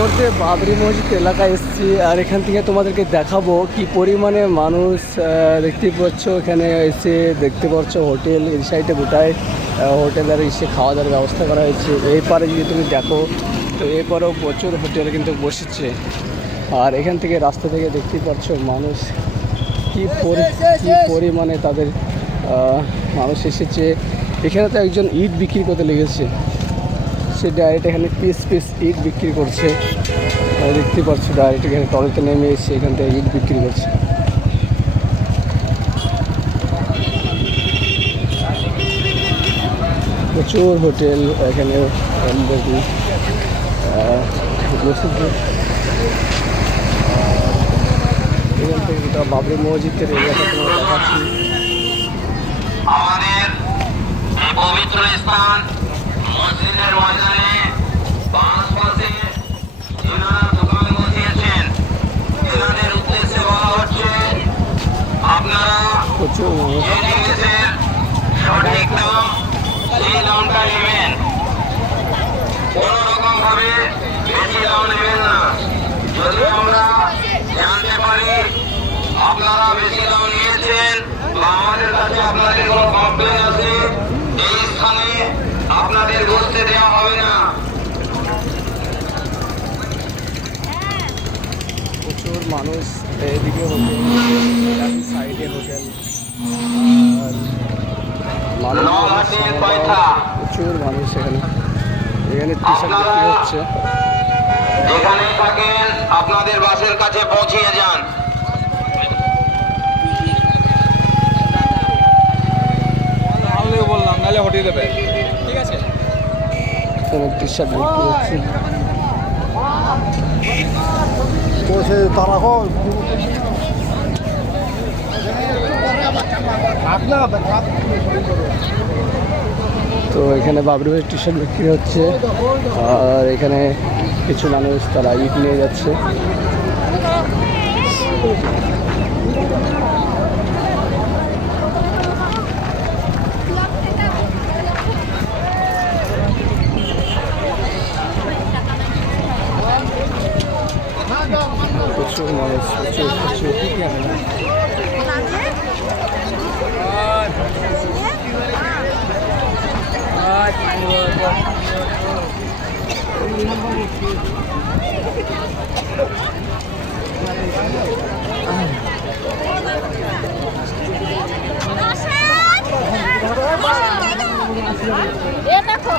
মুহূর্তে বাবরি মসজিদ এলাকায় এসেছি, আর এখান থেকে তোমাদেরকে দেখাবো কি পরিমাণে মানুষ। দেখতে পাচ্ছ এখানে এসে, দেখতে পাচ্ছ হোটেল এই সাইডে গোটায় হোটেলের এসে খাওয়া দাওয়ার ব্যবস্থা করা হয়েছে। এই পারে যদি তুমি দেখো তো এরপরেও প্রচুর হোটেল কিন্তু বসেছে। আর এখান থেকে রাস্তা থেকে দেখতে পাচ্ছ মানুষ কি পরিমাণে তাদের মানুষ এসেছে। এখানে তো একজন ইট বিক্রি করতে লেগেছে, সে ডাইরেক্ট এখানে পিস পিস ইট বিক্রি করছে। দেখতে পাচ্ছ ডাইরেক্ট এখানে ট্রলিতে নেমে এসে এখান থেকে ইট বিক্রি করছে। প্রচুর হোটেল এখানে অলরেডি বসেছে। এখান থেকে গোটা বাবরি মসজিদের এলাকা তোমার দেখাচ্ছি। আমাদের এই পবিত্র স্থান মসজিদের ময়দানে বাস পাশে যারা দোকান বসিয়েছেন এনাদের উদ্দেশ্যে বলা হচ্ছে আপনারা প্রচুর যে জিনিসের সঠিক দাম সেই দামটা নেবেন, কোন রকম ভাবে বেশি দাম নেবেন না। যদি আমরা জানতে পারি আপনারা বেশি দাম নিয়েছেন বা আমাদের কাছে আপনাদের কোনো কমপ্লেন আছে, এই স্থানে আপনাদের বসতে দেওয়া হবে না। প্রচুর মানুষ এদিকে হোটেল, সাইডে হোটেল, আর প্রচুর মানুষ এখানে এখানে টি শার্ট বিক্রি হচ্ছে। যেখানেই থাকেন আপনাদের বাসের কাছে পৌঁছিয়ে যান। বললাম নাহলে হটিয়ে দেবে, ঠিক আছে? এখানে টি শার্ট বিক্রি হচ্ছে। তো এখানে বাবরি ভাইয়ের টি শার্ট বিক্রি হচ্ছে, আর এখানে কিছু মানুষ তারা ইট নিয়ে যাচ্ছে। প্রচুর মানুষ, প্রচুর প্রচুর দেখো